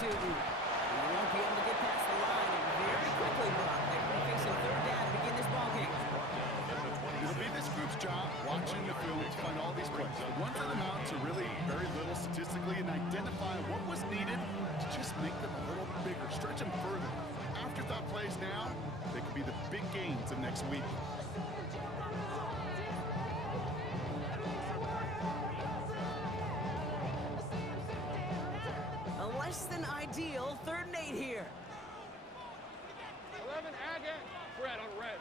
Newton. He won't be able to get past the line, and very quickly, Brock, they're going to face a third down to begin this ballgame. It'll be this group's job watching the film to find all these plays. The ones that amount to really very little statistically and identify what was needed to just make them a little bigger, stretch them further. Afterthought plays now, they could be the big gains of next week. A less than ideal 3rd and 8 here. 11, Agate. Fred on red.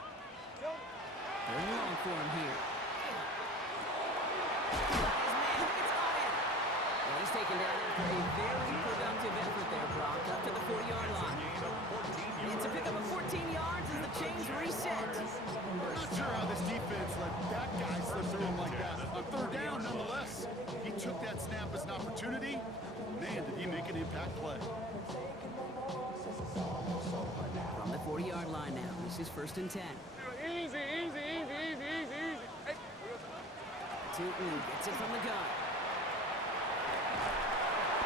They're long for him here. His man gets on it. Well, he's taken down after a very productive effort there, Brock, up to the 40-yard line. It's a pickup of 14 yards as the chains reset. I'm not sure how this defense let that guy slip through him like that. A 3rd down, nonetheless. He took that snap as an opportunity. Man, did he make an impact play. From the 40-yard line now, this is 1st and 10. Easy. Hey. Newton gets it from the gun.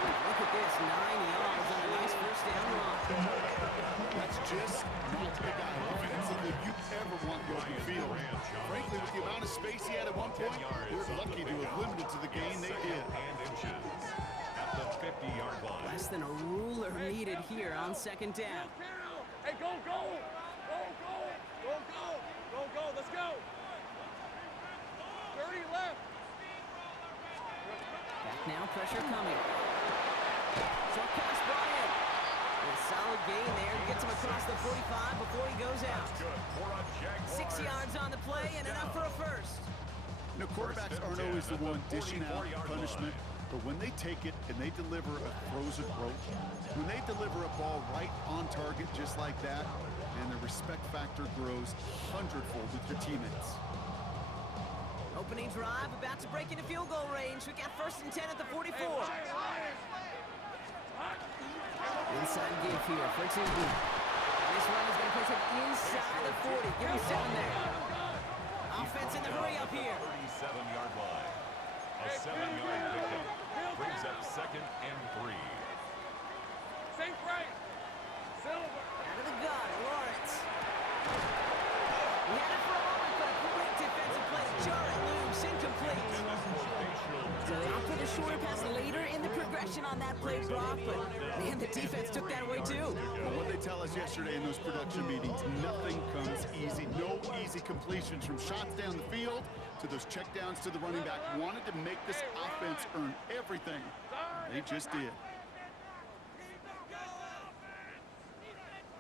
Look at this, 9 yards on a nice 1st down run. That's just not the guy defensively you ever want the open field. Frankly, with the amount of space he had at one point, they're lucky to have limited to the gain they did. At the 50-yard line. Less than a ruler needed here on 2nd down. Hey, go. Let's go. 30 left. Back now, pressure coming. Short pass brought in. A solid gain there. Gets him across the 45 before he goes out. 6 yards on the play and enough for a first. You know, quarterbacks aren't always the one dishing out punishment, but when they take it and they deliver a frozen rope, when they deliver a ball right on target just like that, and the respect factor grows 100-fold with your teammates. Opening drive, about to break into field goal range. We got 1st and 10 at the 44. Inside give here for Newton. This run is going to push him inside the 40. Give him 7 there. Offense in the hurry up here. 37-yard line. A 7-yard pickup brings up 2nd and 3. Sink right. Silver. Out of the gun, Lawrence. He had it for a moment, but a great defensive play to jar it loose, incomplete. So they opted a shorter pass later in the progression on that play, Brock, but man, the defense took that away too. Well, what they tell us yesterday in those production meetings, nothing comes easy. No easy completions from shots down the field to those checkdowns to the running back. Wanted to make this offense earn everything. They just did.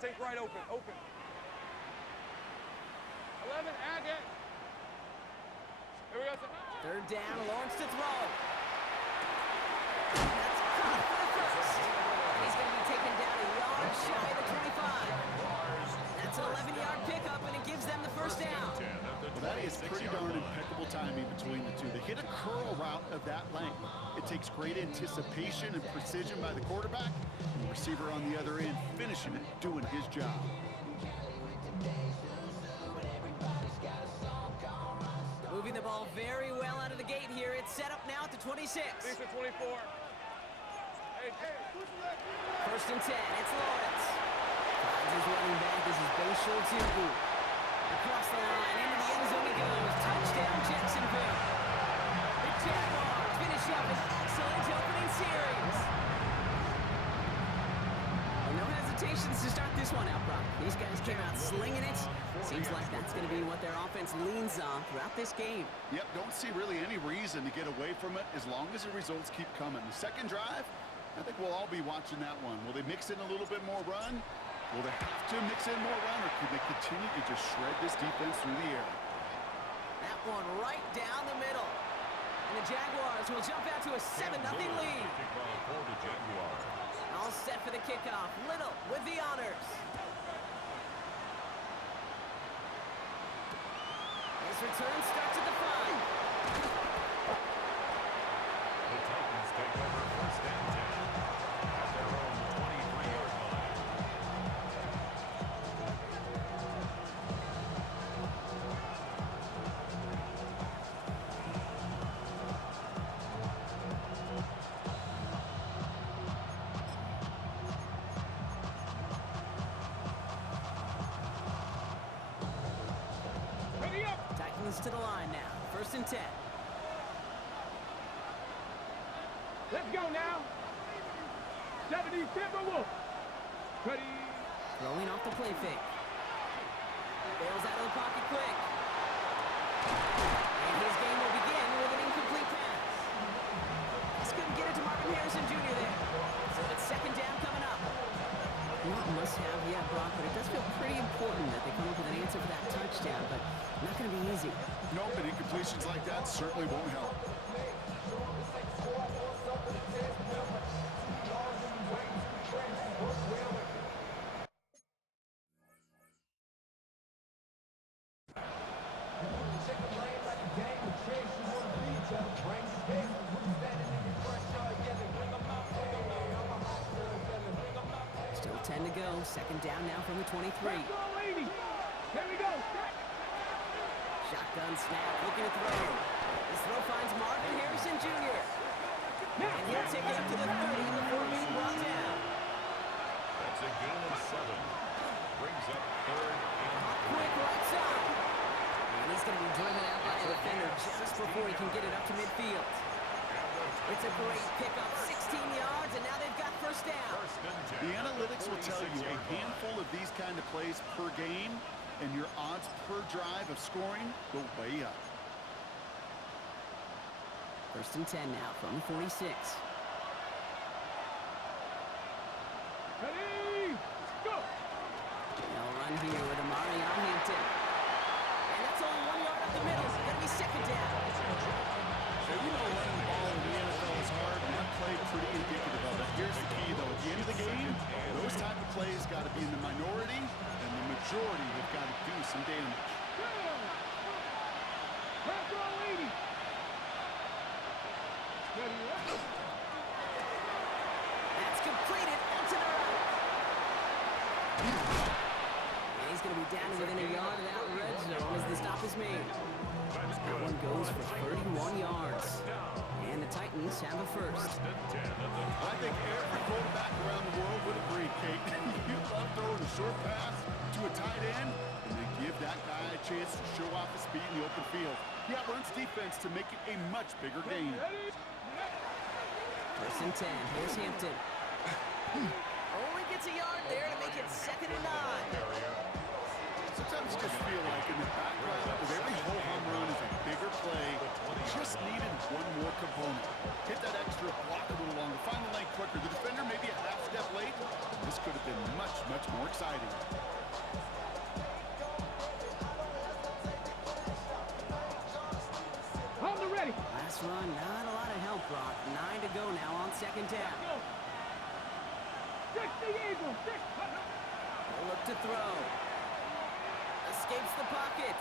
Take right open. 11, Agate. Here we go. 3rd down, Lawrence to throw. That's caught for the first. He's going to be taken down a yard shy of the 25. That's an 11-yard pickup, and it gives them the 1st down. Well, that is pretty darn impeccable timing between the two. They hit a curl route of that length. It takes great anticipation and precision by the quarterback, and the receiver on the other end finishing it, doing his job. Moving the ball very well out of the gate here. It's set up now at the 26. 24. Hey. 1st and 10. It's Lawrence. Finds his running back. This is Newton. Across the line, into the end zone he goes. Touchdown, Jacksonville. The Jaguars finish up an excellent opening series. Well, no hesitations to start this one out, Brock. These guys came out slinging it. Seems like that's going to be what their offense leans on throughout this game. Yep, don't see really any reason to get away from it as long as the results keep coming. The 2nd drive, I think we'll all be watching that one. Will they mix in a little bit more run? Will they have to mix in more run, or could they continue to just shred this defense through the air? That one right down the middle. And the Jaguars will jump out to a 7-0 lead. All set for the kickoff. Little with the honors. This return starts at the 5. The Titans take over 1st and 10 at their own 23-yard line. first and 10. Let's go now. 70 Timberwolves. Ready. Throwing off the play fake. Bails out of the pocket quick. And his game will begin with an incomplete pass. Just couldn't get it to Marvin Harrison Jr. there. So it's second down coming up. Not must have yet, Brock, but it does feel pretty important that they come up with an answer for that touchdown, but not going to be easy. Nope, and incompletions like that certainly won't help. Still 10 to go. Second down now from the 23. Let's go, lady. Here we go. Shotgun snap, looking to throw. This throw finds Marvin Harrison Jr. And he'll take it up to the 30 before being brought down. That's a gain of 7. Brings up third and Quick right side. And he's going to be driven out by a defender just before he can get it up to midfield. It's a great pickup, 16 yards, and now they've got first down. The analytics will tell you a handful of these kind of plays per game, and your odds per drive of scoring go way up. First and 10 now from the 46. Ready. Go. They'll run here with Amari on Hampton. And that's only 1 yard up the middle. It's going to be second down. So you know running the ball in the NFL is hard, and that play pretty indicative of it. Here's the key, though. At the end of the game, those type of plays got to be in the minority, and the majority have got to do some damage. Let's go, lady. Ready. That's completed into the right. And he's going to be down to within a yard of that red zone as the stop is made. That one goes for 31 yards. And the Titans have a first. I think every quarterback around the world would agree, Kate. You love throwing a short pass to a tight end, and then give that guy a chance to show off his speed in the open field. He outruns defense to make it a much bigger game. First and 10. Here's Hampton. Only gets a yard there to make it second and 9. Sometimes you just feel like in the background of every ho-hum run is a bigger play. Just needed one more component. Hit that extra block a little longer. Find the lane quicker. The defender maybe a half step late. This could have been much, much more exciting. Hold the ready. Last run, not a lot of help, Brock. 9 to go now on second down. Go. 60 Eagles. They'll look to throw. Escapes the pocket.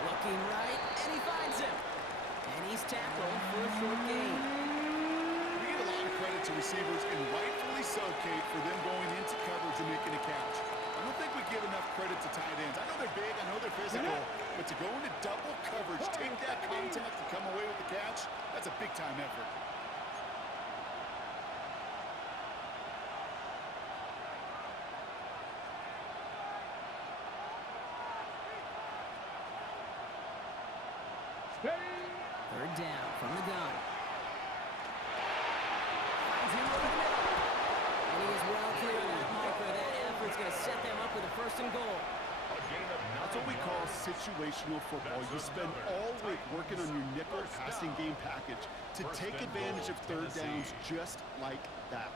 Looking right, and he finds him. And he's tackled for a short gain. We get a lot of credit to receivers, and rightfully so, Kate, for them going into coverage and making a catch. I don't think we give enough credit to tight ends. I know they're big, I know they're physical, but to go into double coverage, take that contact and come away with the catch, that's a big-time effort. Third down from the gun. Finds him over the middle. And he is well clear of that marker. That effort's going to set them up with a first and goal. That's what we call situational football. You spend all week working on your nickel passing game package to take advantage of third downs just like that.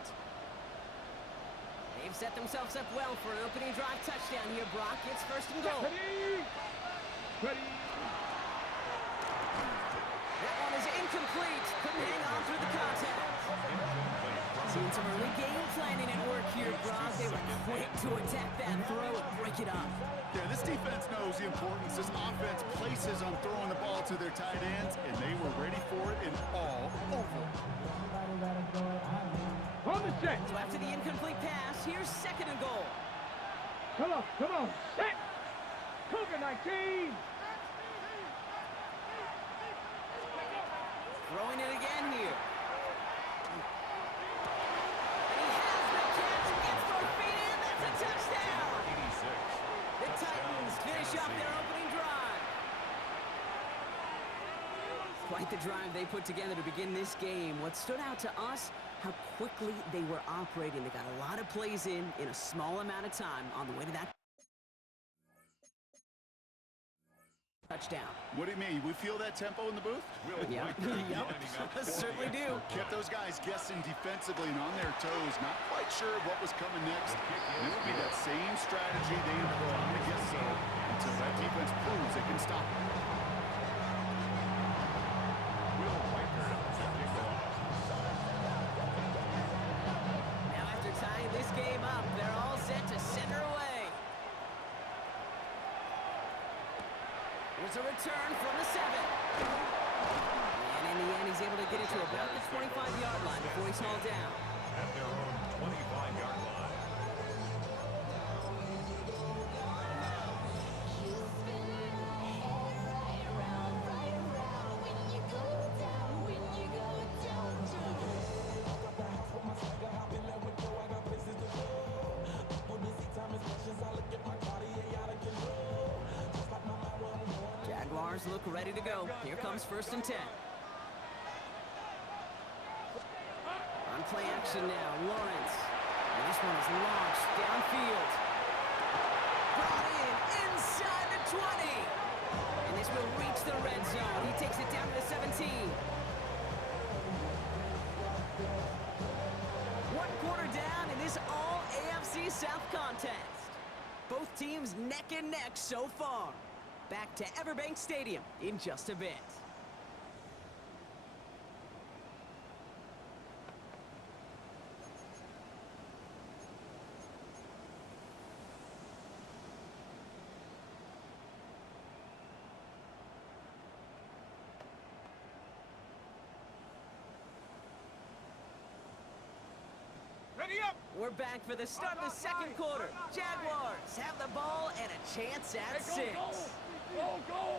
They've set themselves up well for an opening drive touchdown here, Brock. It's first and goal. Ready. That one is incomplete. Couldn't hang on through the contact. Seeing some early game planning at work here, Brock. They were quick to attack that throw and break it up. Yeah, this defense knows the importance this offense places on throwing the ball to their tight ends, and they were ready for it and all over. On the set. So after the incomplete pass, here's second and goal. Come on. Set. Cougar 19. Throwing it again here. And he has the catch, gets both feet in, that's a touchdown! 86. The Titans finish off their opening drive. the drive they put together to begin this game. What stood out to us, how quickly they were operating. They got a lot of plays in a small amount of time on the way to that touchdown. What do you mean? We feel that tempo in the booth? Yeah, yep, certainly do. Kept those guys guessing defensively and on their toes, not quite sure what was coming next. And it will be that same strategy they employ, I'm going to guess so, until that defense proves they can stop it. Now after tying this game up, they're all set to send her away. Here's a return from the 7. And in the end, he's able to get it to about the 25-yard line before he's hauled down. At their own 25-yard line. Jaguars look ready to go. Here comes 1st and 10. On play action now, Lawrence. And this one is launched downfield. Brought in inside the 20. And this will reach the red zone. He takes it down to the 17. One quarter down in this all AFC South contest. Both teams neck and neck so far. Back to Everbank Stadium in just a bit. Ready up! We're back for the start of the second quarter. Jaguars have the ball and a chance at 6. Go!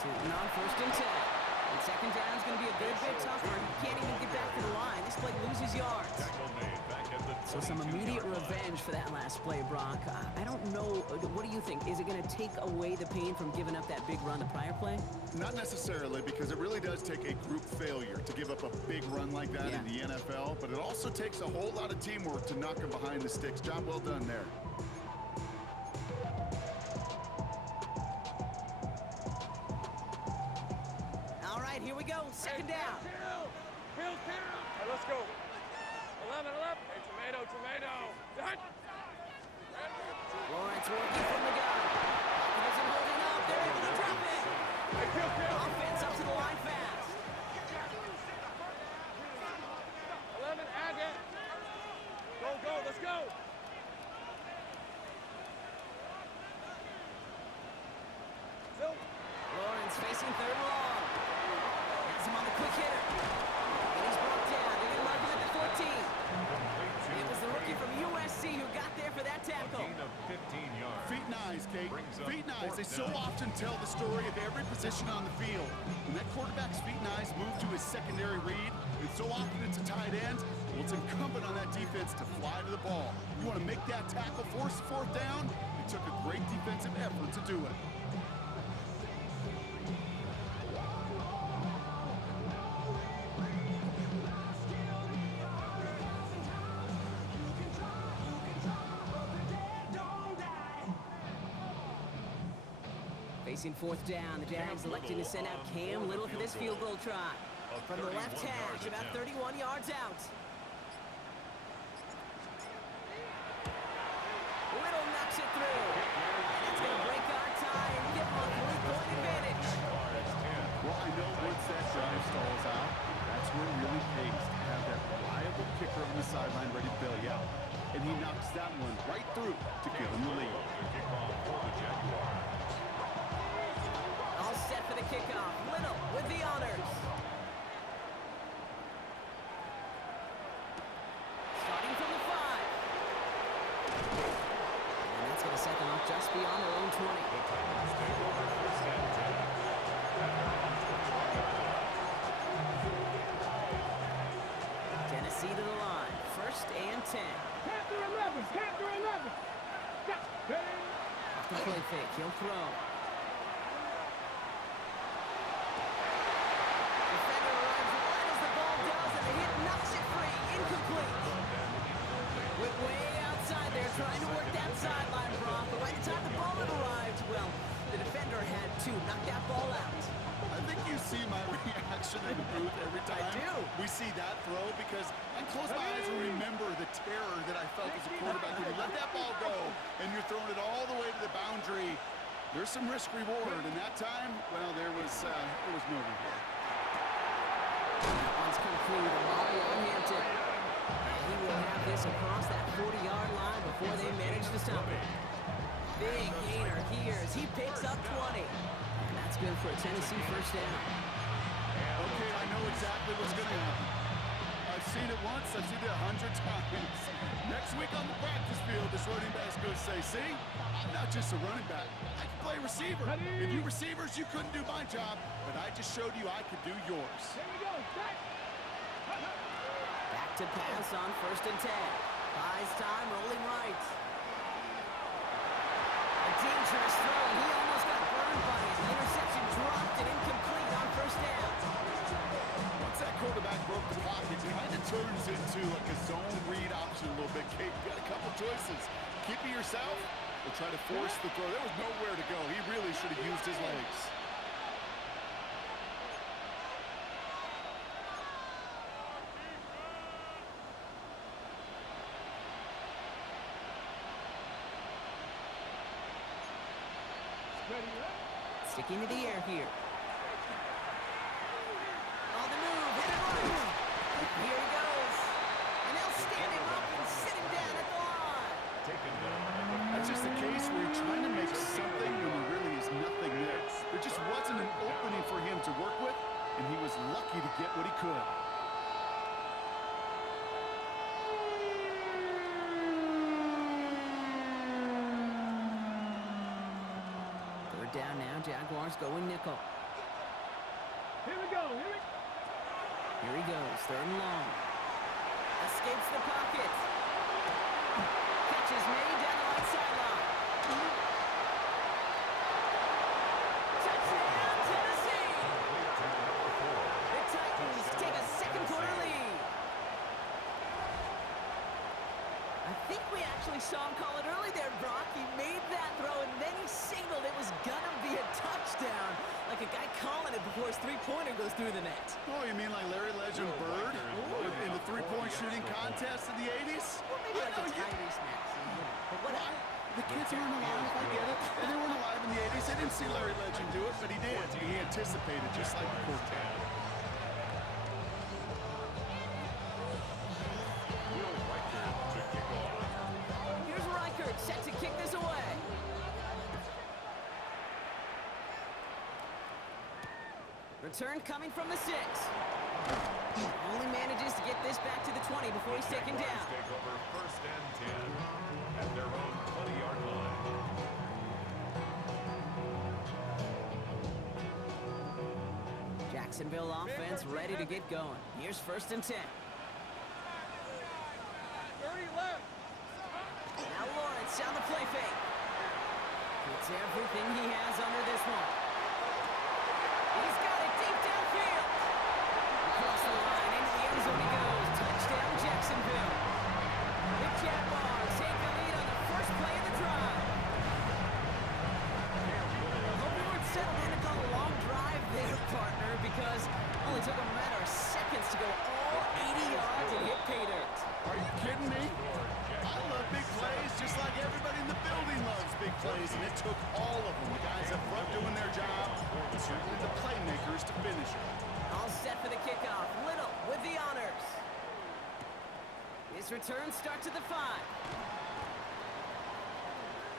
Tootin on 1st and 10. And second down's going to be a good bit tougher. He can't even get back to the line. This play loses yards. Tackle made back at the So some immediate 22-yard line. revenge for that last play, Brock. I don't know. What do you think? Is it going to take away the pain from giving up that big run the prior play? Not necessarily, because it really does take a group failure to give up a big run like that in the NFL, but it also takes a whole lot of teamwork to knock him behind the sticks. Job well done there. All right, here we go. Second down. Hey, let's go. 11. Hey, tomato. Lawrence working from the gun. Isn't holding up. They're able to drop it. Offense up to the line fast. 11, add it. Go, let's go. Lawrence facing 3rd and long. Has him on the quick hitter. And he's brought down. They're going to mark him at the 14. It was the rookie from USC who got there for that tackle. Gain of 15 yards. Feet and eyes, Kate. Brings up Feet and eyes. They 4th so down. often tell the story of every position on the field. When that quarterback's feet and eyes move to his secondary read, and so often it's a tight end, well, it's incumbent on that defense to fly to the ball. You want to make that tackle, force 4th down? It took a great defensive effort to do it. Facing 4th down, the Jags electing to send out Cam Little for this field goal try. From the left hash, about 31 yards out. Little knocks it through. And it's going to break our tie and give them a 3-point advantage. Well, I know once that drive stalls out, that's where it really pays to have that reliable kicker on the sideline ready to bail you out. And he knocks that one right through to give him the lead. Kickoff for the Jaguars. All set for the kickoff. Little with the honors. Starting from the 5. And that's going to set them up just beyond their own 20. The Titans take over 1st and 10. At their own 21-yard line. Tennessee to the line. 1st and 10. Panther 11. Stop. Off the play fake. He'll throw. booth every time do. we see that throw? Because I close my eyes and remember the terror that I felt as a quarterback when you let that ball go and you're throwing it all the way to the boundary. There's some risk reward, and that time, well, there was no reward. That one's complete. Amari on Hampton. And he will have this across that 40-yard line before they manage to stop it. Big gainer here as he picks up 20. And that's good for a Tennessee first down. Okay, I know exactly what's going to happen. I've seen it once, I've seen it 100 times. Next week on the practice field, this running back's going to say, see, I'm not just a running back. I can play receiver. And you receivers, you couldn't do my job, but I just showed you I could do yours. Here we go. Back. Back to pass on 1st and 10. Buys time, rolling right. A dangerous throw, and he almost got burned by it. The interception dropped and incomplete on 1st down. Once that quarterback broke the pocket, it kind of turns into like a zone read option a little bit. Kate, you got a couple choices. Keep it yourself or try to force the throw. There was nowhere to go. He really should have used his legs. Sticking to the air here. On the move, hit it right. Here he goes. And they'll stand him up and sit him down at the line. That's just a case where you're trying to make something when there really is nothing there. There just wasn't an opening for him to work with, and he was lucky to get what he could. Third down now, Jaguars going nickel. Here we go. Here he goes, 3rd and long. Escapes the pocket. Catch is made down the right sideline. Touchdown, Tennessee! The Titans take a second quarter lead. I think we actually saw him call it early there, Brock. He made that throw and then he signaled it was gonna be a touchdown. Like a guy calling it before his three-pointer goes through the net. Oh, you mean like Larry Legend Bird in the three-point shooting contest in the 80s? Well, maybe like a Tyrese Maxey, but whatever. The kids weren't alive, I get it. And they weren't alive in the 80s. They didn't see Larry Legend do it, but he did. He anticipated, just like the quarterback. Here's Reichert set to kick this away. Return coming from the 6. Only manages to get this back to the 20 before he's taken down. Take over 1st and 10 at their own 20-yard line. Jacksonville offense ready to get going. Here's 1st and 10. 30 left. Now Lawrence on the play fake. Puts everything he has under this one. He's got it deep downfield. Across the line, into the end zone he goes. Touchdown, Jacksonville. The Jaguars take the lead on the first play of the drive. Hope you weren't settled in to call a long drive there, partner, because it only took a matter of seconds to go all 80 yards and hit pay dirt. Are you kidding me? I love big plays just like everybody in the building loves big plays, and it took all of them. The guys up front doing their job, and certainly the playmakers to finish it. All set for the kickoff. Little with the honors. His return starts at the 5.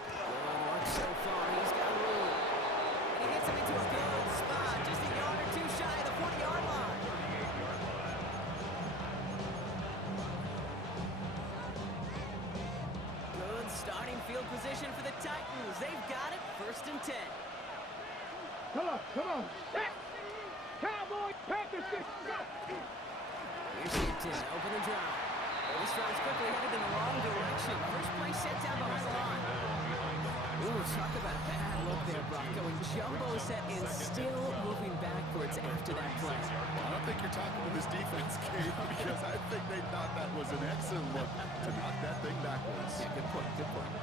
Good work so far. He's got room. And he gets him into a good spot. Just a yard or two shy of the 40-yard line. Good starting field position for the Titans. They've got it. 1st and 10. Come on. Back. Cowboy, Panthers, go. Here's Hampton. Open the drive. This drive's quickly headed in the wrong direction. First play set down behind the line. Ooh, talk about a bad look there, Brock. Going jumbo set and still moving backwards after that play. I don't think you're talking with this defense, Kate, because I think they thought that was an excellent look to knock that thing backwards. Yeah, good point, good point.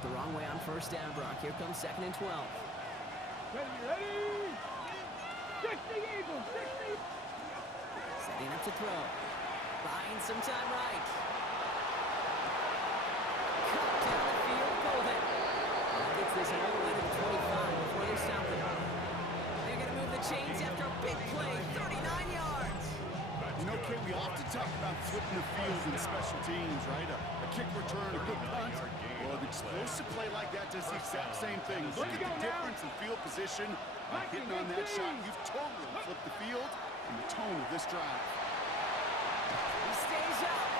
went the wrong way on first down, Brock. Here comes 2nd and 12. Ready? 60 Eagles, 60. Setting up to throw. Buying some time right. Cut down the field, Golden. And gets this all the way to the 25 before they stop it. They're going to move the chains after a big play, 39 yards. You know, Kay, we often talk about flipping the field in special teams, right? A kick return, a good punt. Well, an explosive play like that does the exact same thing. Look at the difference in field position. By hitting on that shot, you've totally flipped the field and the tone of this drive. He stays up.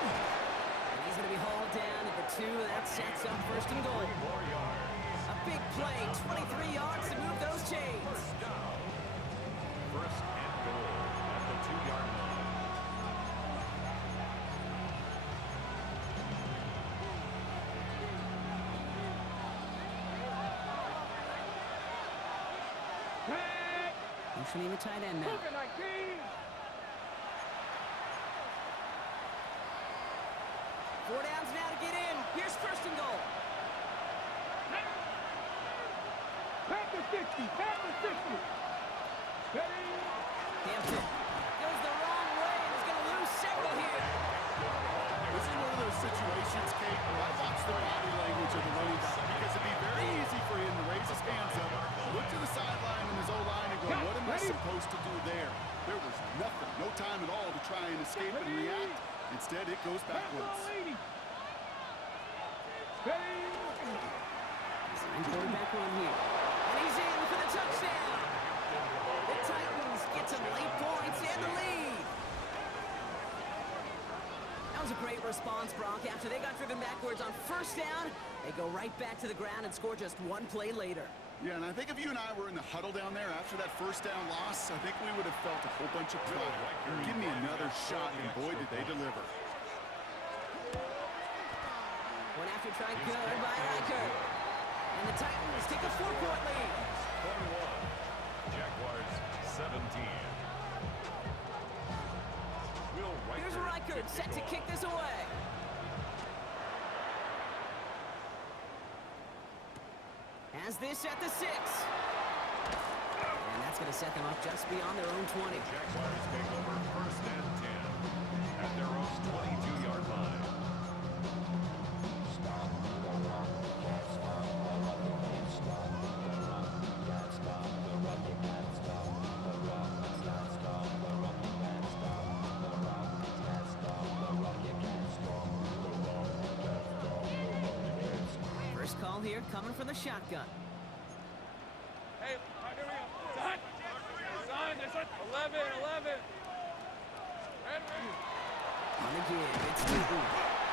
And he's going to be hauled down at the 2. That sets up 1st and goal. A big play, 23 yards to move those chains. First and goal at the 2-yard line. Motioning the tight end now. 19. 4 downs now to get in. Here's 1st and goal. Packers 60, Packers 60. Ready? Hampton goes the wrong way and is going to lose several here. This is one of those situations, Kate, where I watch the body language of the running back because it'd be very easy for him to raise his hands up, look to the sideline and his O-line and go, what am I supposed to do there? There was nothing, no time at all to try and escape and react. Instead, it goes backwards. Ready? Sign quarterback run here. And he's in for the touchdown. The Titans get some late points and the lead. That was a great response, Brock. After they got driven backwards on first down, they go right back to the ground and score just 1 play later. Yeah, and I think if you and I were in the huddle down there after that first down loss, I think we would have felt a whole bunch of pride. Give me another shot, and boy, did they deliver. One after try good by Riker. And the Titans take a 4-point lead. 21. Jaguars 17. Here's Riker set to kick this away. Has this at the 6. And that's going to set them up just beyond their own 20. Jaguars take over 1st and 10 at their own 22-yard line. First call here coming from the shotgun. Hey, here we go. Son, there's 11. On the give, it's Newton.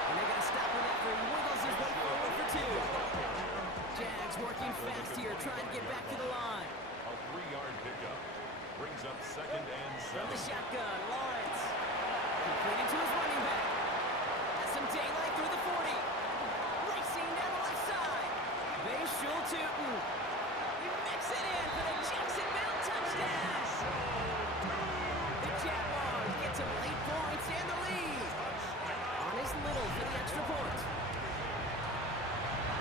And they're going to stop him after he wiggles his way forward for 2. Jags working fast here, trying to get back to the line. A 3-yard pickup brings up 2nd and 7. From the shotgun, Lawrence. Completed to his running back. Has some daylight through the 40. Racing down the left side. Bayshul Tootin. He mix it in for the Jacksonville touchdown. The Jaguars get some late points and the lead. On his Little for the extra point.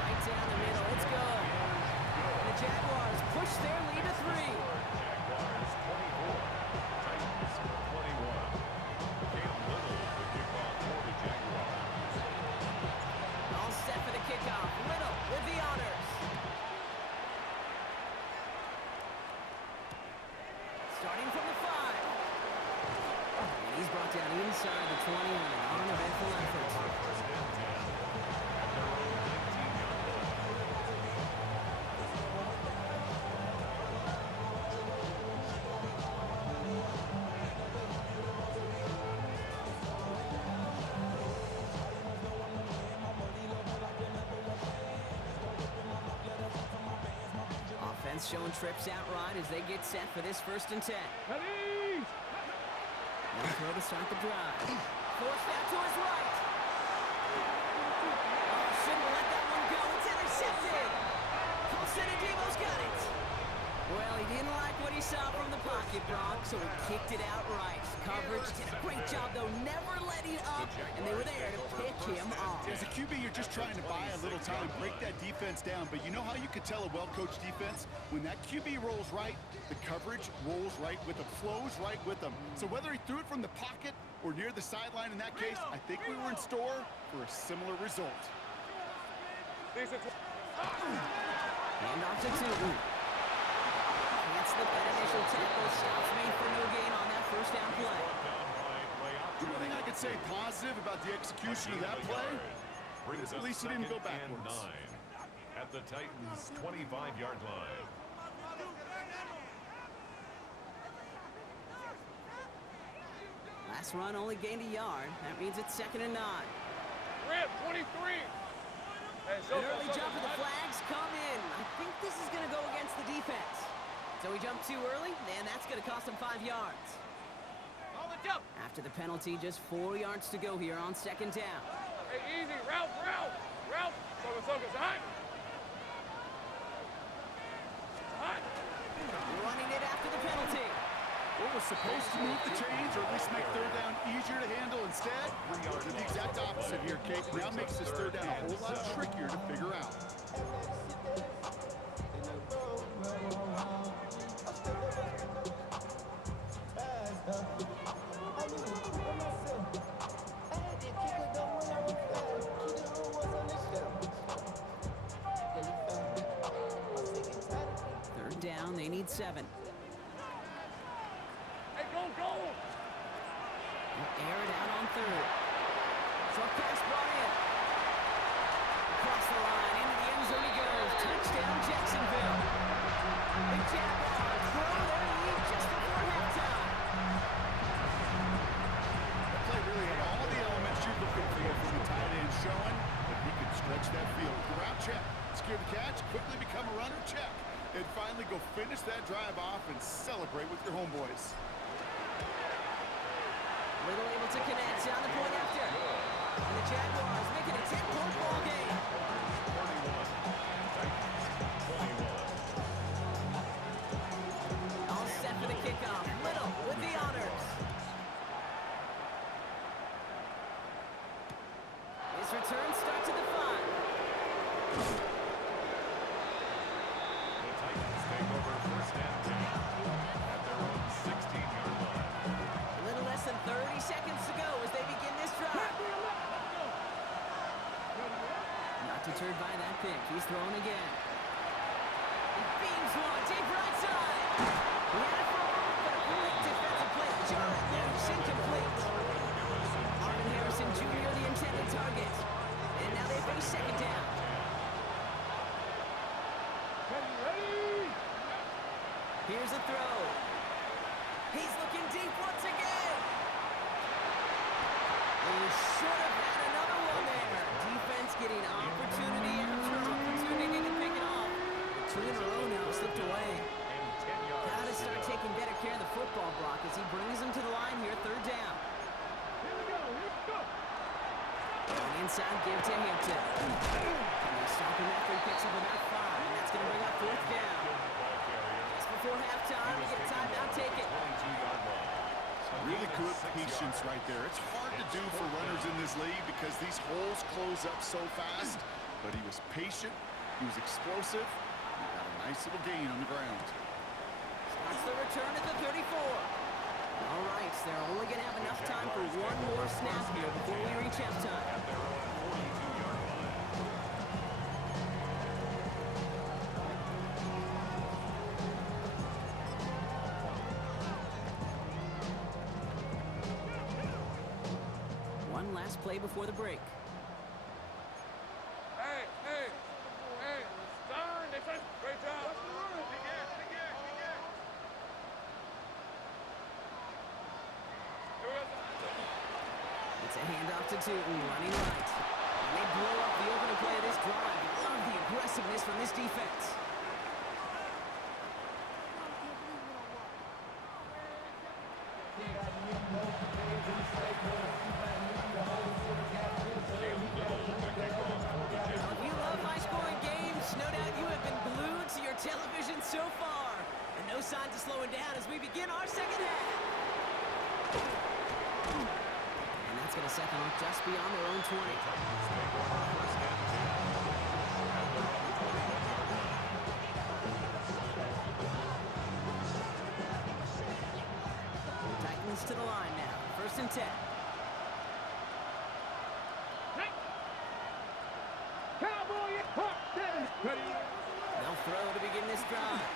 Right down the middle, let's go. The Jaguars push their lead to 3. Jaguars 24. Titans 21. Caleb Little the kickoff for the Jaguars. All set for the kickoff. Little with the honors. Starting from the 5. And he's brought down inside the 20 on an uneventful effort. 1st and 10 at their own 19-yard line. Offense showing trips out right as they get set for this 1st and 10. Ready? Now throw to start the drive. Forced out to his right. Oh, shouldn't let that one go. It's intercepted. Colson Adebo's got it. Well, he didn't like what he saw from the pocket. target, Brock, so he kicked it outright. Coverage did a great job, though, never letting up, and they were there to pick him off. As a QB, you're just trying to buy a little time, break that defense down. But you know how you can tell a well-coached defense? When that QB rolls right, the coverage rolls right with them, flows right with them. So whether he threw it from the pocket or near the sideline in that case, I think we were in store for a similar result. Hand off to Tootin. Can't slip that initial tackle. Stops made for no gain on that first down play. The only thing I could say positive about the execution of that play is at least he didn't go backwards. At the Titans' 25-yard line. Last run only gained a yard. That means it's 2nd and 9. Rip, 23. Hey, An early jump of the flags come in. I think this is going to go against the defense. So he jumped too early, and that's going to cost him 5 yards. After the penalty, just 4 yards to go here on 2nd down. Hey, easy. Route. Focus. Hot. Running it after the penalty. What was supposed to move the chains or at least make 3rd down easier to handle instead? Did the exact opposite here, Kate. Now makes this 3rd down a whole lot trickier to figure out. Third down, they need 7. Hey, go. Air it out on 3rd. Short pass brought in. Across the line, into the end zone he goes. Touchdown, Jacksonville. The Jaguars grow their lead just before halftime. That play really had all the elements you're looking for from the tight end, showing that he could stretch that field. The route check, secure the catch, quickly become a runner check, and finally go finish that drive off and celebrate with your homeboys. Little able to connect on the point after. And the Jaguars make it a 10-point ball game. 41. All set for the kickoff. Little with the honors. His return starts at the 5. The Titans take over 1st and 10 at their own 16-yard line. A little less than 30 seconds to go as they begin this drive. Not deterred by that pick. He's thrown again. He beams one. Deep right side. He had it for a moment, but a great defensive play. Jarrett loose, incomplete. Marvin Harrison Jr., the intended target. And now they face 2nd down. Ready. Here's a throw. He's looking deep once again. He should have had another one there. Defense getting opportunity after opportunity to pick it off. 2 in a row now slipped away. Got to start taking better care of the football, Brock, as he brings them to the line here, 3rd down. Here we go. An inside give to Hampton. And they stop him after he picks up about 5, and that's going to bring up 4th down. Just before halftime, we get a timeout, take it. Really good patience right there. It's hard to do for runners in this league because these holes close up so fast. But he was patient, he was explosive, he got a nice little gain on the ground. Starts the return at the 34. All right, so they're only going to have enough time for one more snap here before we reach halftime. One last play before the break. Hey. Darn, they said, great job. It's a handoff to Tootin, running right. And they blow up the opening play of this drive. Love the aggressiveness from this defense. Well, if you love high-scoring games, no doubt you have been glued to your television so far. And no signs of slowing down as we begin our second off just beyond their own 20. Titans take over first and 10 at their own 21-yard line. Titans to the line now. First and 10. Cowboy, hot 7. Ready. They'll throw to begin this drive.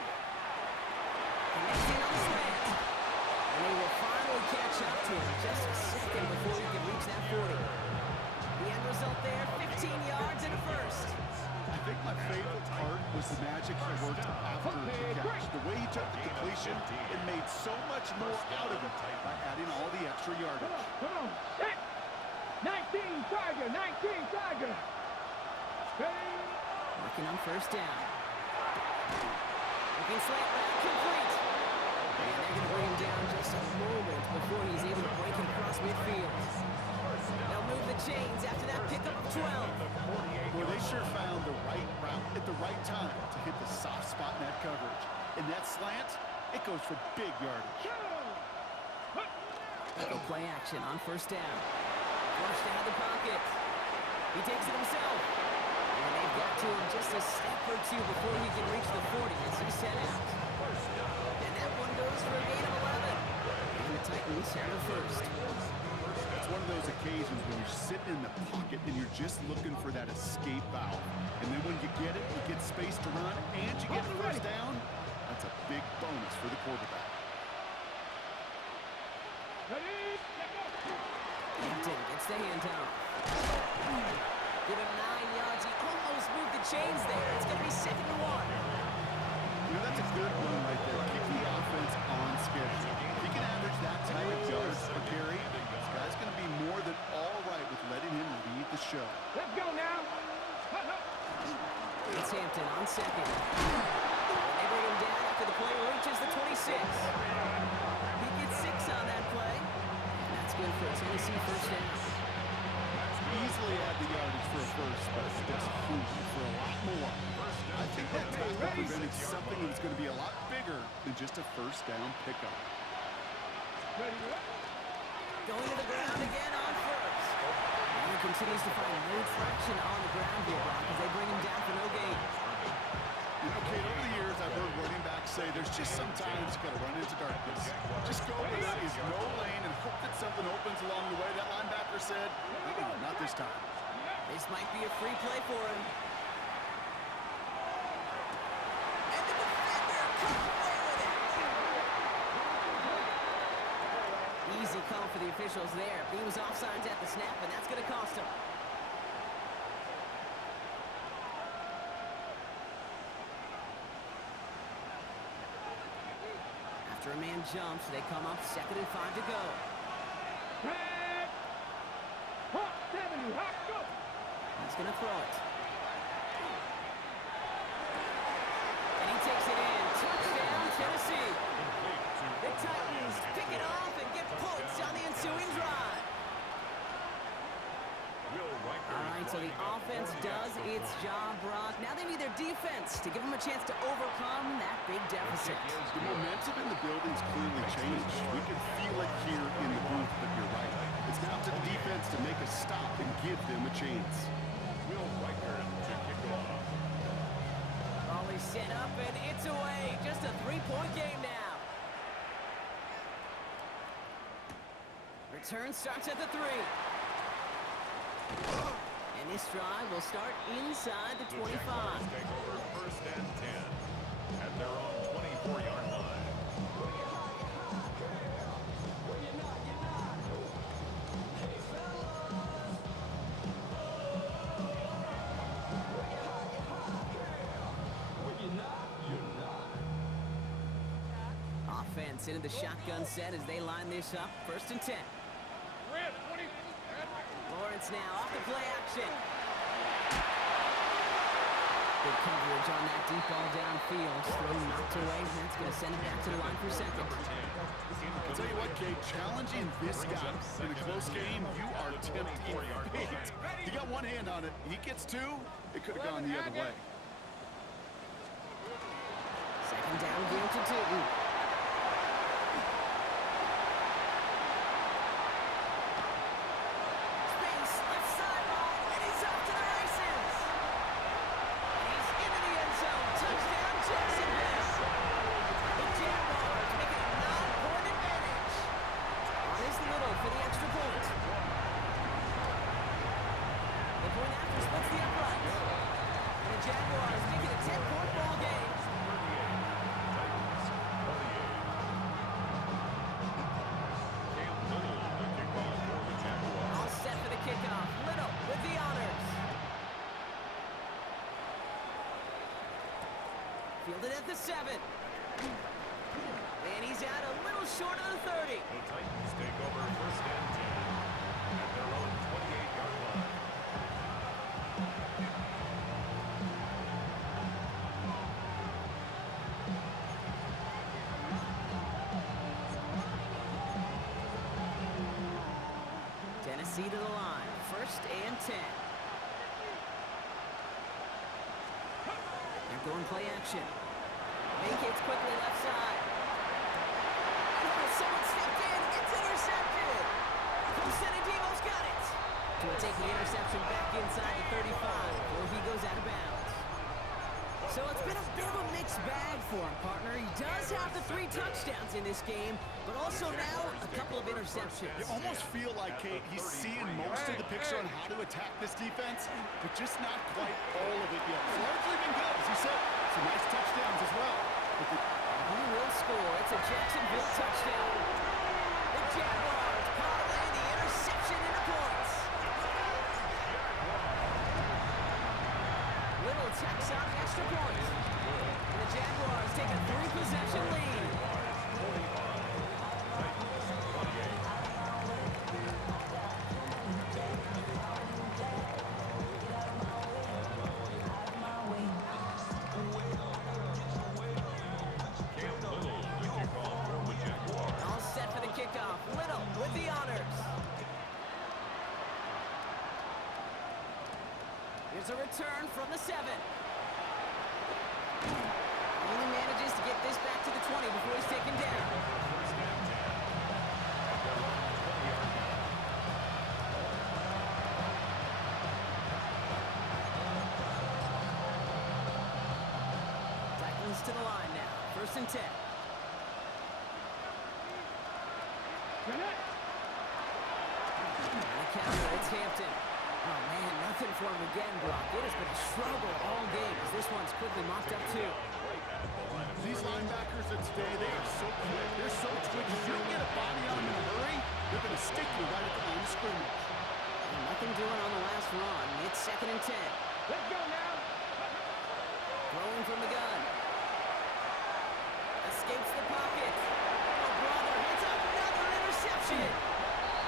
Connects in on the slant. And he will finally catch up to him just a second before he can reach that 40. The end result there, 15 yards and a first. I think my favorite part was the magic he worked after the catch. The way he took the completion and made so much more out of it by adding all the extra yardage. Come on. Set. 19 Tiger. 19 Tiger. Steady. Working on first down. Looking slant route, complete. And they're going to bring him down just a moment before he's able to break it across midfield. They'll move the chains after that pickup of 12. Well, they sure found the right route at the right time to hit the soft spot in that coverage. And that slant, it goes for big yardage. They'll play action on first down. Flushed out of the pocket. He takes it himself. And they've got to him just a step or two before he can reach the 40 as he's set out. And that one goes for a gain of 11. And the Titans have the first. It's one of those occasions when you're sitting in the pocket and you're just looking for that escape valve. And then when you get it, you get space to run, and you get the first down. That's a big bonus for the quarterback. Ready. Hampton gets the handoff. Give him 9 yards. He almost moved the chains there. It's going to be 2nd and 1. You know, that's a good run right there. Keep the offense on schedule. If he can average that type of yards per carry, this guy's going to be more than all right with letting him lead the show. Let's go now. It's Hampton on second. They bring him down after the play reaches the 26. He gets 6 on that play. And that's good for a Tennessee first down. Easily add the yardage for a first, but it's just hungry for a lot more. I think that tackle prevented something that's going to be a lot bigger than just a first down pickup. Ready. Going to the ground again on first. And he continues to find no traction on the ground here, Brock, as they bring him down for no gain. You know, Kate, over the years, I've heard running backs say there's just sometimes you got to run into darkness. Just go where there is no lane and hope that something opens along the way. That linebacker said, not this time. This might be a free play for him. And the defender comes away with it. Easy call for the officials there. He was offsides at the snap, and that's going to cost him. After a man jumps, they come up 2nd and 5 to go. Red. Hot 70. Hot go. He's going to throw it. And he takes it in. Touchdown, Tennessee. The Titans pick it off and get points on the ensuing drive. All right, so the offense does its job, Brock. Now they need their defense to give them a chance to overcome that big deficit. The momentum in the building's clearly changed. We can feel it here in the booth, but you're right. It's now to the defense to make a stop and give them a chance. Will Riker to kick off. Ball is set up, and it's away. Just a 3-point game now. Return starts at the 3. And this drive will start inside the 25. Jaguars take over first and 10 at their own 24-yard line. Offense into the shotgun set as they line this up. First and 10. Red 20. Lawrence now off the play action. Good coverage on that deep ball downfield. Throw knocked away. That's going to send it back to the line for 2nd. I'll tell you what, Kate, challenging this guy in a close game, you are tempting fate. He got one hand on it. He gets 2. It could have gone the other way. 2nd down, game to 2. Fielded at the 7. And he's out a little short of the 30. The Titans take over first and 10 at their own 28-yard line. Tennessee to the line. First and 10. They're going play action. Make it quickly left side. Someone stepped in. It's intercepted. Senadimo's got it. To take the interception back inside the 35 before he goes out of bounds. So it's been a bit of a mixed bag for him, partner. He does have the 3 touchdowns in this game, but also now a couple of interceptions. You almost feel like, Kate, he's seeing most of the picture on how to attack this defense, but just not quite all of it yet. It's largely been good, as you said. Some nice touchdowns as well. He will score. It's a Jacksonville touchdown. The Jaguars parlay the interception into points. Little tacks on the extra point. And the Jaguars take a 3-possession lead. All set for the kickoff. Little with the honors. Here's a return from the 7. Only manages to get this back to the 20 before he's taken down. First and 10 at their own 20-yard line. Titans to the line now. First and 10. And the counter, it's Hampton. Oh, man, nothing for him again, Brock. It has been a struggle all game as this one's quickly mopped up, too. These linebackers of today, they are so quick. They're so twitchy. You don't get a body on them in a hurry, they're going to stick you right at the line of scrimmage. And nothing doing on the last run. It's second and 10. Let's go now. Throwing from the gun. Escapes the pocket. Oh, brother, it's another interception.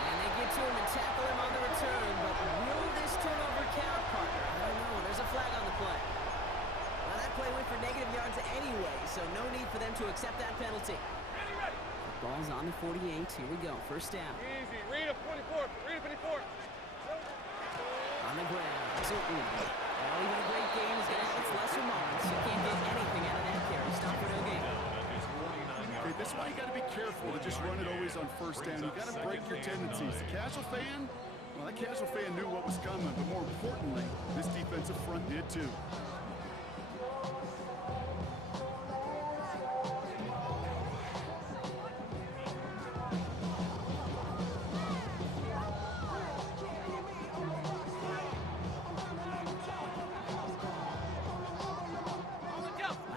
And they get to him and tackle him on the return, but will this turnover count, partner? I don't know. There's a flag on the play. Well, that play went for negative yards anyway, so no need for them to accept that penalty. Ready, ready. Ball's on the 48. Here we go. First down. Easy. Read a 24. Read a 24. On the ground. Well, even a great game is going to have its lesser moments. You can't get anything out of that carry. Stop for no gain. Okay, this is why you got to be careful to just run it always on first down. You got to break your tendencies. The casual fan, well, that casual fan knew what was coming, but more importantly, this defensive front did too.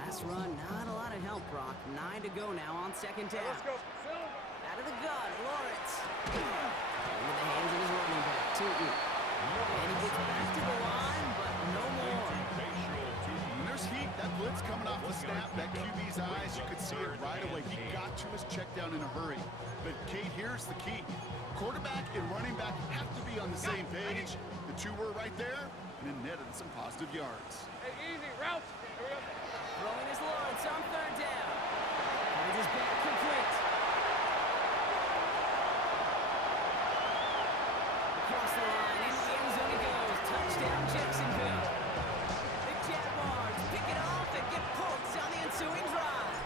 Last run, not a lot of help, Brock. 9 to go now on second down. Let's go. Out of the gun, Lawrence. Into the hands of his running back, Tootin. And he gets back to the line, but no more. When there's heat, that blitz coming off the snap, that QB's eyes, you could see it right away. He got to his check down in a hurry. But, Kate, here's the key. Quarterback and running back have to be on the same page. The two were right there, and it netted some positive yards. Hey, easy. Routes. Here we go. Throwing his Lawrence on third down. Finds his back complete. Across the line, into the end zone he goes. Touchdown, Jacksonville. The Jaguars pick it off and get points on the ensuing drive.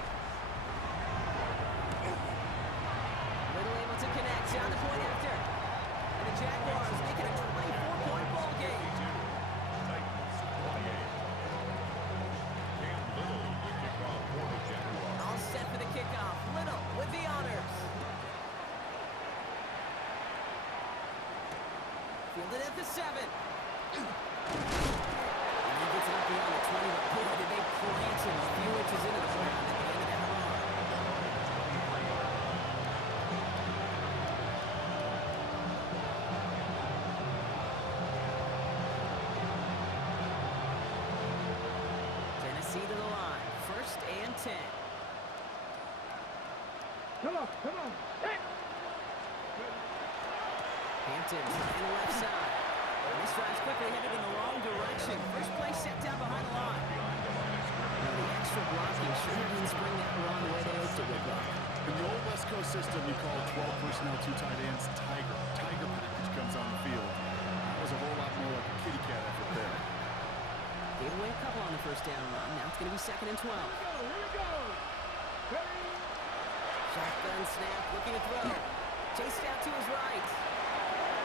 Little able to connect on the point after. And the Jaguars make it a 24-point ball game. All set for the kickoff. Little with the honors. Fielded at the 7. And he gets it up beyond the 20, but boy, did they plant him a few inches into the ground at the end of that run. Tennessee to the line. First Hampton trying the left side. This drive's quickly headed in the wrong direction. First play set down behind the line. Now the extra blocking sure didn't spring that wrong the way they hoped it would go. In the old West Coast system, we call 12 personnel, 2 tight ends, Tiger. Tiger package comes on the field. That was a whole lot more like a kitty cat effort there. Gave away a couple on the first down run. Now it's going to be 2nd and 12. Shotgun snap, looking to throw. Chased out to his right.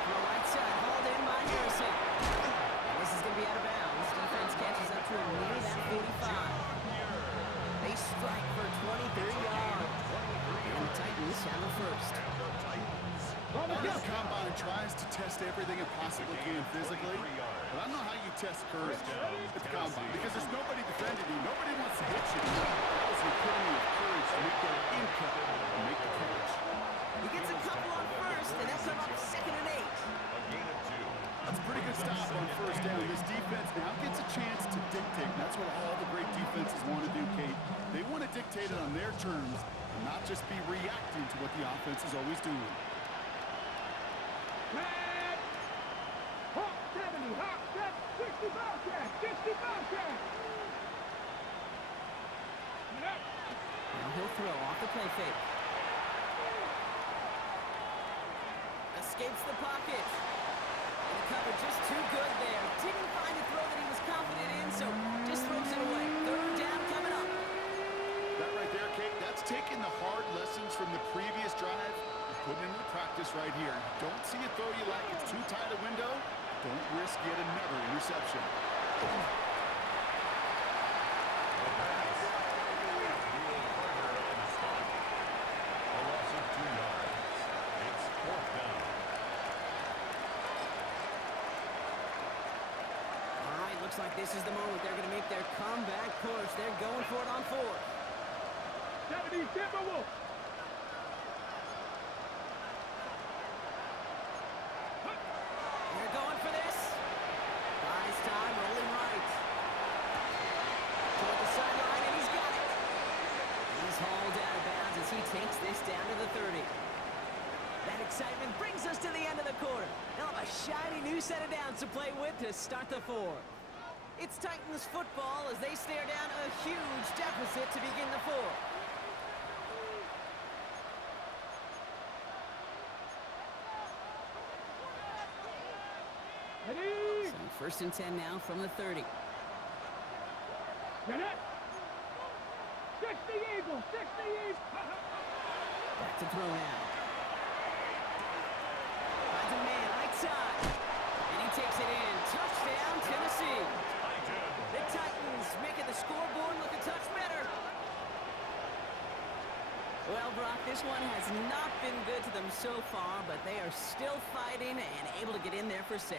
On the right side, hauled in by Harrison. And this is going to be out of bounds. Defense catches up to him near that 45. They strike for 23 yards. And the Titans have the first. This combine tries to test everything it possibly can physically, but I don't know how you test courage at the combine because there's nobody defending you. Nobody wants to hit you. That was the epitome of courage to make that in-cut and make the catch. He gets a couple on first, and that's up 2nd and 8. That's a pretty good stop on first down. This defense now gets a chance to dictate. And that's what all the great defenses want to do, Kate. They want to dictate it on their terms and not just be reacting to what the offense is always doing. Hawk 70, Hawk 60 Bobcat, 60 Bobcat. Now he'll throw off the play fake. Escapes the pocket. And the cover just too good there. Didn't find a throw that he was confident in, so just throws it away. 3rd down coming up. That right there, Kate, that's taking the hard lessons from the previous drive and putting it into practice right here. Don't see a throw you like it's too tight a window. Don't risk yet another interception. Looks like this is the moment they're going to make their comeback push. They're going for it on 4th. 70 Timberwolves. They're going for this. Buys time, rolling right. Toward the sideline, and he's got it. He's hauled out of bounds as he takes this down to the 30. That excitement brings us to the end of the quarter. Now a shiny new set of downs to play with to start the 4th. It's Titans football as they stare down a huge deficit to begin the 4th. Ready? So 1st and 10 now from the 30. Janet. 60 Eagles, 60 Eagles. Back to throw now. Finds a man right side. And he takes it in. Touchdown, Tennessee. The Titans making the scoreboard look a touch better. Well, Brock, this one has not been good to them so far, but they are still fighting and able to get in there for 6.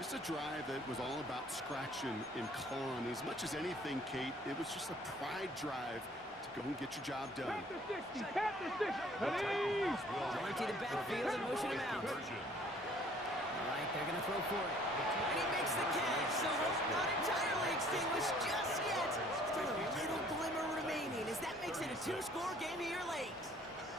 Just a drive that was all about scratching and clawing. As much as anything, Kate, it was just a pride drive to go and get your job done. Panther 60, Panther 60. Ready? Empty the backfield and motion him out. All right, they're going to throw for it. And he makes the catch, so hope not entirely extinguished just yet. Still a little glimmer remaining as that makes it a 2-score game here late.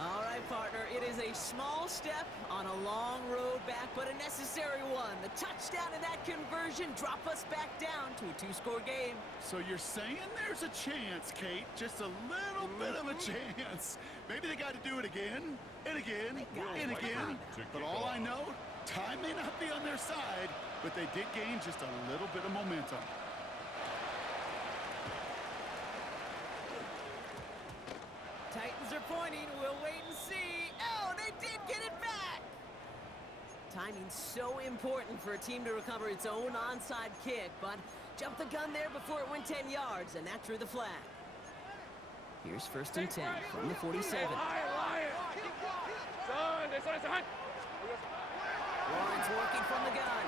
All right, partner, it is a small step on a long road back, but a necessary one. The touchdown and that conversion drop us back down to a 2-score game. So you're saying there's a chance, Kate, just a little bit of a chance. Maybe they got to do it again and again and again. But all I know, time may not be on their side, but they did gain just a little bit of momentum. Titans are pointing. We'll wait and see. Oh, they did get it back. Timing's so important for a team to recover its own onside kick, but jumped the gun there before it went 10 yards, and that drew the flag. Here's 1st and 10 from the 47. Lawrence working from the gun.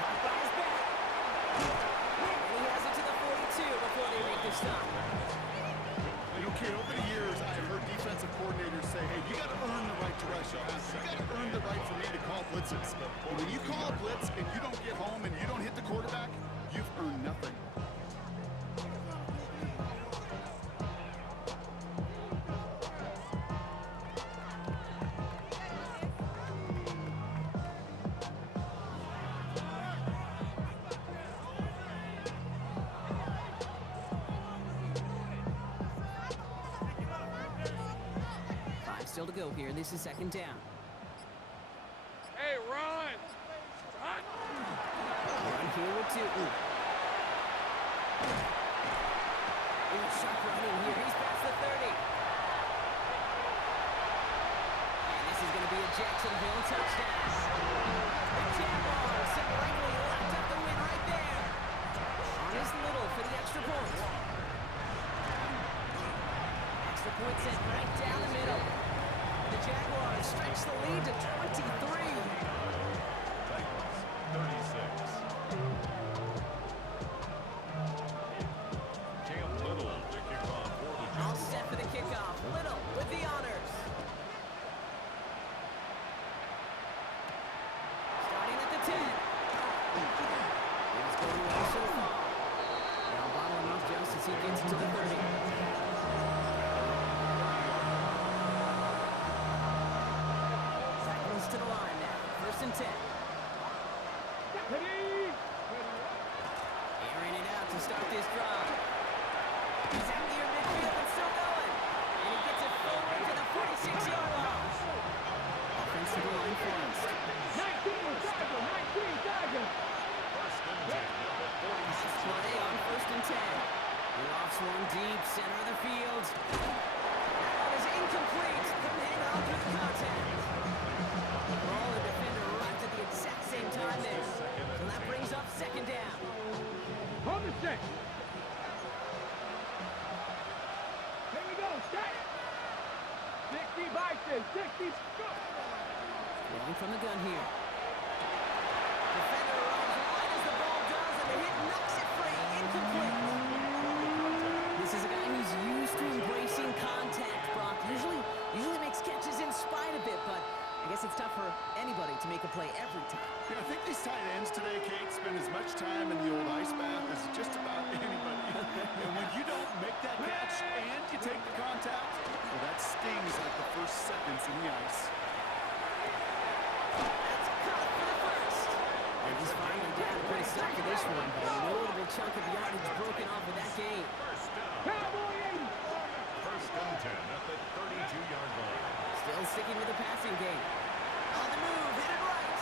Caught by his back. And he has it to the 42 before they make the stop. You know, Kate, over the years, I've heard defensive coordinators say, hey, you got to earn the right to rush your pass. You got to earn the right for me to call blitzes. And when you call a blitz and you don't get home and you don't hit the quarterback, you've earned nothing. still to go here. This is second down. Hey, run! Run! Run here with two. Ooh, sharp running here. He's past the 30. And this is going to be a Jacksonville touchdown. The Jaguars have likely locked up the win right there. On his little for the extra point. Extra point sent right down the middle. The Jaguars stretch the lead to 23. Titans 36. Cam Little to kick off for the All Jaguars. set for the kickoff. Little with the honors. Starting at the 10. It's going well so far. Now bottling off just as he gets to the 30. Cycles to the line now. First and 10. Ready? Airing it out to start this drive. He's out near midfield and still going. And he gets it forward to the 46-yard line. Offensive line forms. 19 Tiger! 19 Tiger! First and 10 at the 46. Play on first and 10. The off's one deep, center of the field. That one is incomplete. Couldn't hang on to the contact. Ball and defender arrived at the exact same time there. So that brings up second down. Hold the stick! Here we go, set! 60 Bison, 60 go! Rolling from the gun here. Defender runs wide as the ball does, and the hit knocks it free. Incomplete. This is a guy who's used to embracing contact, Brock. Usually makes catches in spite of it, but I guess it's tough for anybody to make a play every time. Yeah, I think these tight ends today, Kate, spend as much time in the old ice bath as just about anybody. And when you don't make that catch and you take the contact, well, that stings like the first seconds in the ice. That's caught for the first. And he's finally down to put a stop to this one, but a notable chunk of yardage broken off of that game. First down. Cowboy 80! First and 10 at the 32-yard line. Still sticking with the passing game. On the move, headed right.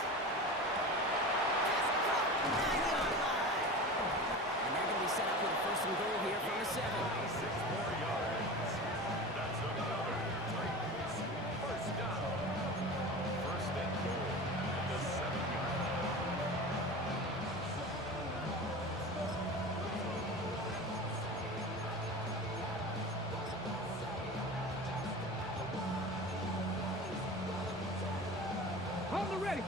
Just caught, 9-yard line. And they're going to be set up with a first and goal here from the 7. 6 more yards. That's another Titans. First down. First and goal at the 7-yard line. On the ready!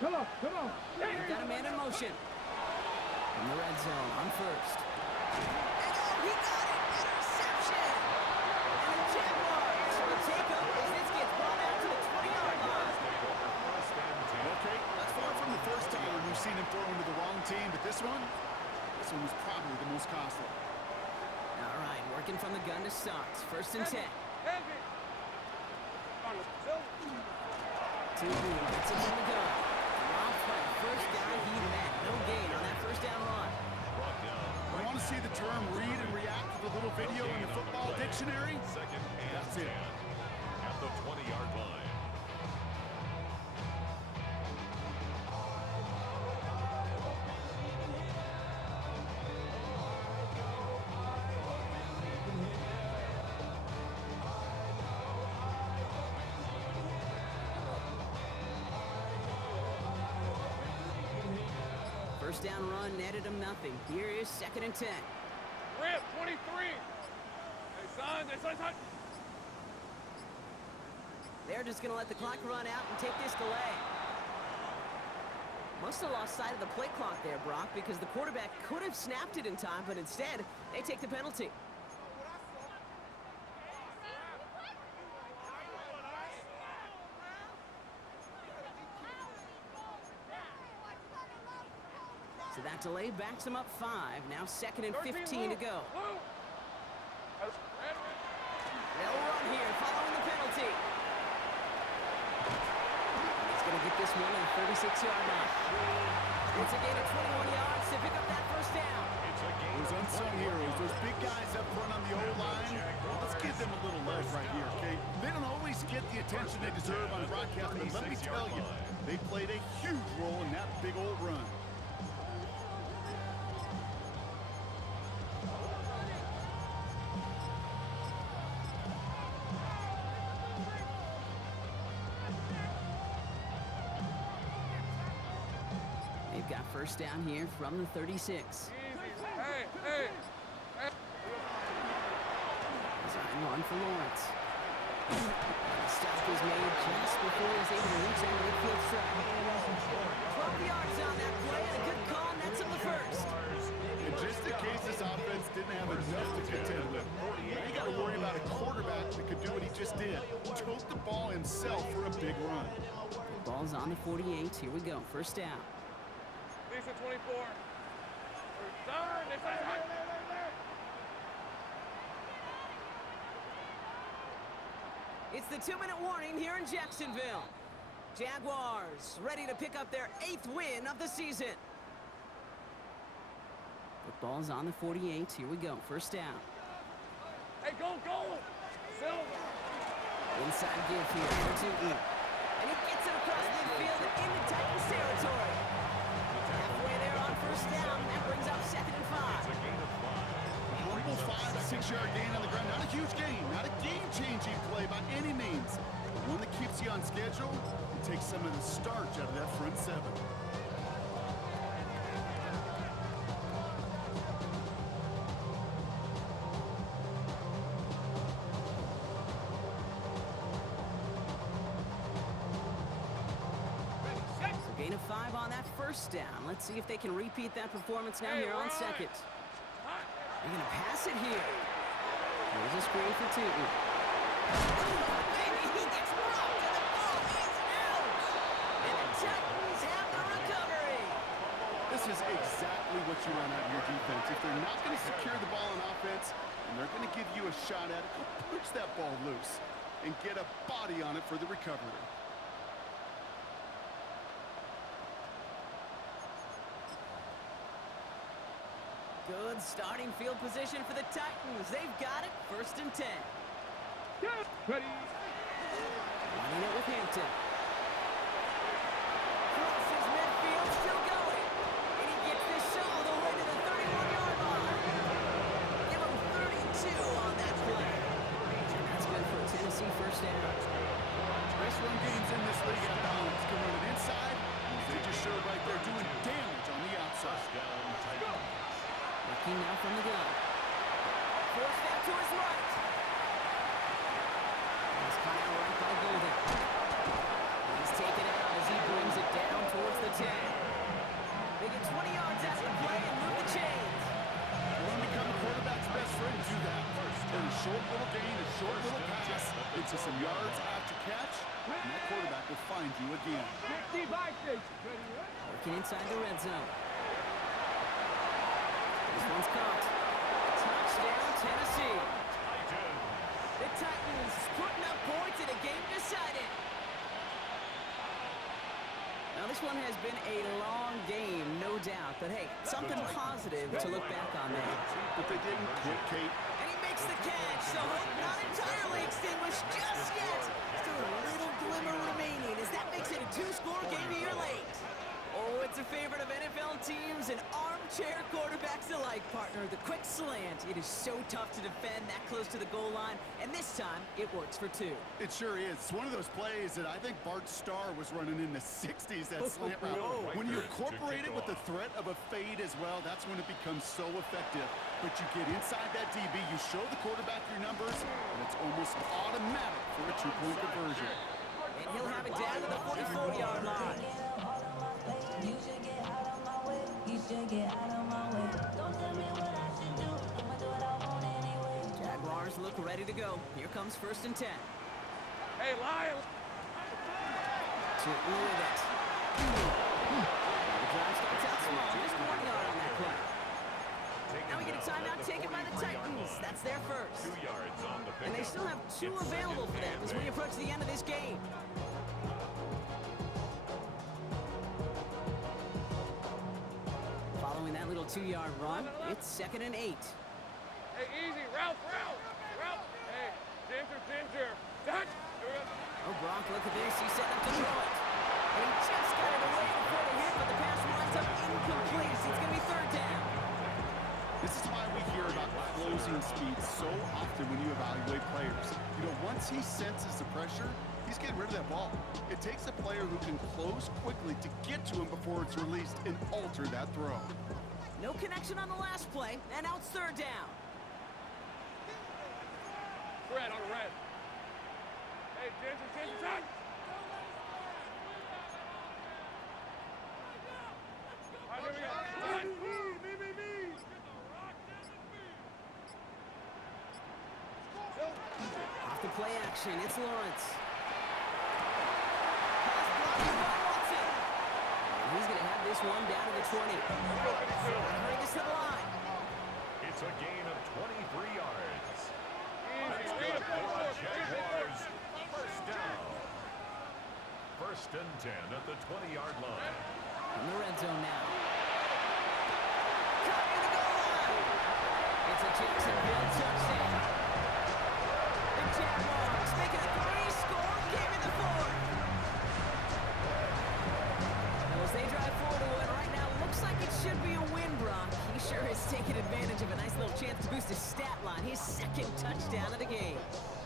Come on, come on! We've got a man in motion. In the red zone on first. And oh, he got it! Interception! And the Jaguars will take over as this gets brought out to the 20-yard line. First and 10. Okay, that's far from the first time we've seen him throw into the wrong team, but this one was probably the most costly. All right, working from the gun to start. First and 10. Heavy! On the field. Two gets it from the gun. Rob Frank, first guy he met. No gain on that first down run. Brought down. I want to see the term read and react with a little video in the football dictionary. Second and That's 10 it. at the 20-yard line. First down run netted him nothing. Here is second and 10. Rip, 23! Hey, son! They're just going to let the clock run out and take this delay. Must have lost sight of the play clock there, Brock, because the quarterback could have snapped it in time, but instead, they take the penalty. So that delay backs them up 5. Now second and 15 to go. They'll run here following the penalty. He's going to get this one at the 36-yard line. It's a gain of 21 yards to pick up that first down. It's Those unsung heroes, those big guys up front on the O-line, let's give them a little love right here, okay? They don't always get the attention they deserve on broadcast, but let me tell you, they played a huge role in that big old run. They've got first down here from the 36. Hey. Design one for Lawrence. The stop was made just before he was able to reach that midfield strike. 12 yards on that play, and a good call, and that's him the first. And just in case this offense didn't have enough to contend with, now you got to worry about a quarterback that could do what he just did. Tote the ball himself for a big run. The ball's on the 48. Here we go, first down. Lisa 24. Darn, it's right. It's the 2-minute warning here in Jacksonville. Jaguars ready to pick up their 8th win of the season. The ball's on the 48. Here we go, first down. Hey, go! Silver! Inside give here for Tootin. And he gets it across midfield and into Titans territory. Halfway there on first down. That brings up 2nd and 5. A humble 5 to 6 yard gain on the ground. Not a huge gain, not a game-changing play by any means. But one that keeps you on schedule and takes some of the starch out of that front seven. Gain of 5 on that first down. Let's see if they can repeat that performance now here on second. They're going to pass it here. Here's a screen for Tootin. Baby, he gets rocked and the ball is out. And the Titans have the recovery. This is exactly what you want out of your defense. If they're not going to secure the ball on offense, and they're going to give you a shot at it, go push that ball loose and get a body on it for the recovery. Good starting field position for the Titans. They've got it, 1st and 10. Ready. Running it with Hampton. Crosses midfield, still going. And he gets this all the way to the 31-yard line. Give him 32 on that play. And that's good for a Tennessee first down. Best run games in this league at balance can run it inside. They just showed right there doing damage on the outside. Looking now from the gun. Forced out to his right. He's caught out right by Golden. He's taken out as he brings it down towards the 10. They get 20 yards out of the play and move the chains. You want to become the quarterback's best friend, do that. Turn a short little gain, a short little pass into some yards after catch, and that quarterback will find you again. 65 station. Ready. Working inside the red zone. This one's caught. Touchdown, Tennessee. The Titans putting up points in a game decided. Now, this one has been a long game, no doubt. But, hey, something positive to look back on there. But they didn't quit, Kate. And he makes the catch, so hope not entirely extinguished just yet. Still a little glimmer remaining as that makes it a 2-score game here late. Oh, it's a favorite of NFL teams and armchair quarterbacks alike, partner. The quick slant. It is so tough to defend that close to the goal line, and this time it works for 2. It sure is. It's one of those plays that I think Bart Starr was running in the 60s, that slant route. When you incorporate it with the threat of a fade as well, that's when it becomes so effective. But you get inside that DB, you show the quarterback your numbers, and it's almost automatic for a 2-point conversion. And he'll have it down to the 44-yard line. You should get out of my way. You should get out of my way. Don't tell me what I should do. I'ma do what I want anyway. Jaguars look ready to go. Here comes 1st and 10. Hey, Lyle. Tootin with it. The drive starts out small, just 1 yard on that play. Now we get a timeout taken by the Titans. That's their first. 2 yards on the And they still have 2 available for them as we approach the end of this game. Following that little 2-yard run. It's 2nd and 8. Hey, easy. Ralph. Hey, Ginger. Touch. Oh, Gronk, look at this. He's setting up to throw it. And he just got it away before the hit, but the pass winds up incomplete. It's going to be 3rd down. This is why we hear about closing speed so often when you evaluate players. You know, once he senses the pressure, he's getting rid of that ball. It takes a player who can close quickly to get to him before it's released and alter that throw. No connection on the last play, and now it's 3rd down. Fred on the red. Hey, Ginger, touch. All right, here we go. Me. Off the play action, it's Lawrence. Pass blocking by Watson. And he's going to have this one down to the 20. Bring us to the line. It's a gain of 23 yards. That's Easy. good for the Jaguars. First down. 1st and 10 at the 20-yard line. In the red zone now. Covering the goal line. It's a Jacksonville touchdown. The Jaguars making a 3-score game in the 4th. As they drive forward to what right now looks like it should be a win, Brock. He sure is taking advantage of a nice little chance to boost his stat line. His 2nd touchdown of the game.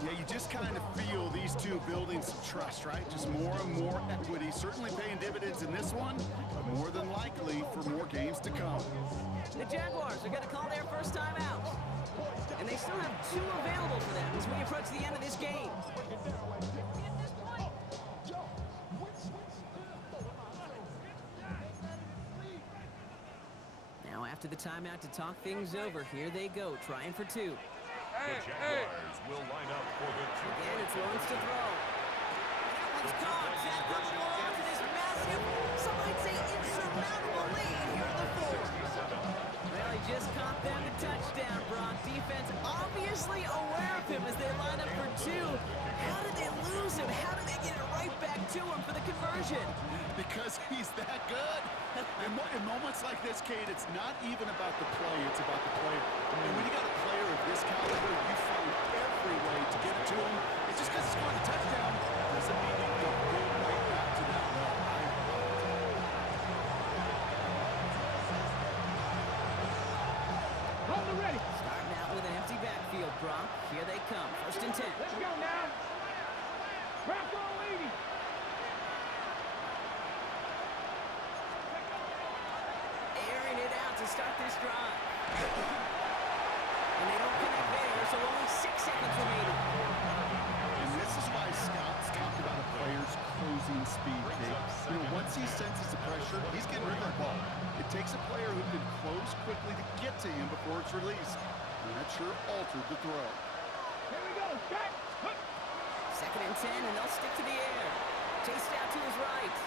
Yeah, you just kind of feel these two building some trust, right? Just more and more equity. Certainly paying dividends in this one, but more than likely for more games to come. The Jaguars are going to call their first time out. And they still have 2 available for them as we approach the end of this game. Now after the timeout to talk things over, here they go, trying for 2. The Jaguars will line up for the 2. Again, it's Lawrence to throw. That one's caught. Zach will hold on to this massive, some might say insurmountable lead here in the 4th. Well, he just caught them a touchdown, Brock. Defense obviously aware of him as they line up for 2. How did they lose him? How did they get it right back to him for the conversion? Because he's that good. In moments like this, Kate, it's not even about the play, it's about the player. And when you got a player of this caliber, you find every way to get it to him. It's just because he scored a touchdown doesn't mean you don't go right back to that level. Hold the ready. Starting out with an empty backfield, Brock. Here they come. 1st and 10. Let's go now. Crack on, lady. Airing it out to start this drive. And they don't connect there, so only 6 seconds remaining. And this is why scouts talk about a player's closing speed, Kate. You know, once he senses the pressure, he's getting rid of that ball. It takes a player who can close quickly to get to him before it's released. And that sure altered the throw. Here we go. Cut. 2nd and 10, and they'll stick to the air. Chased out to his right.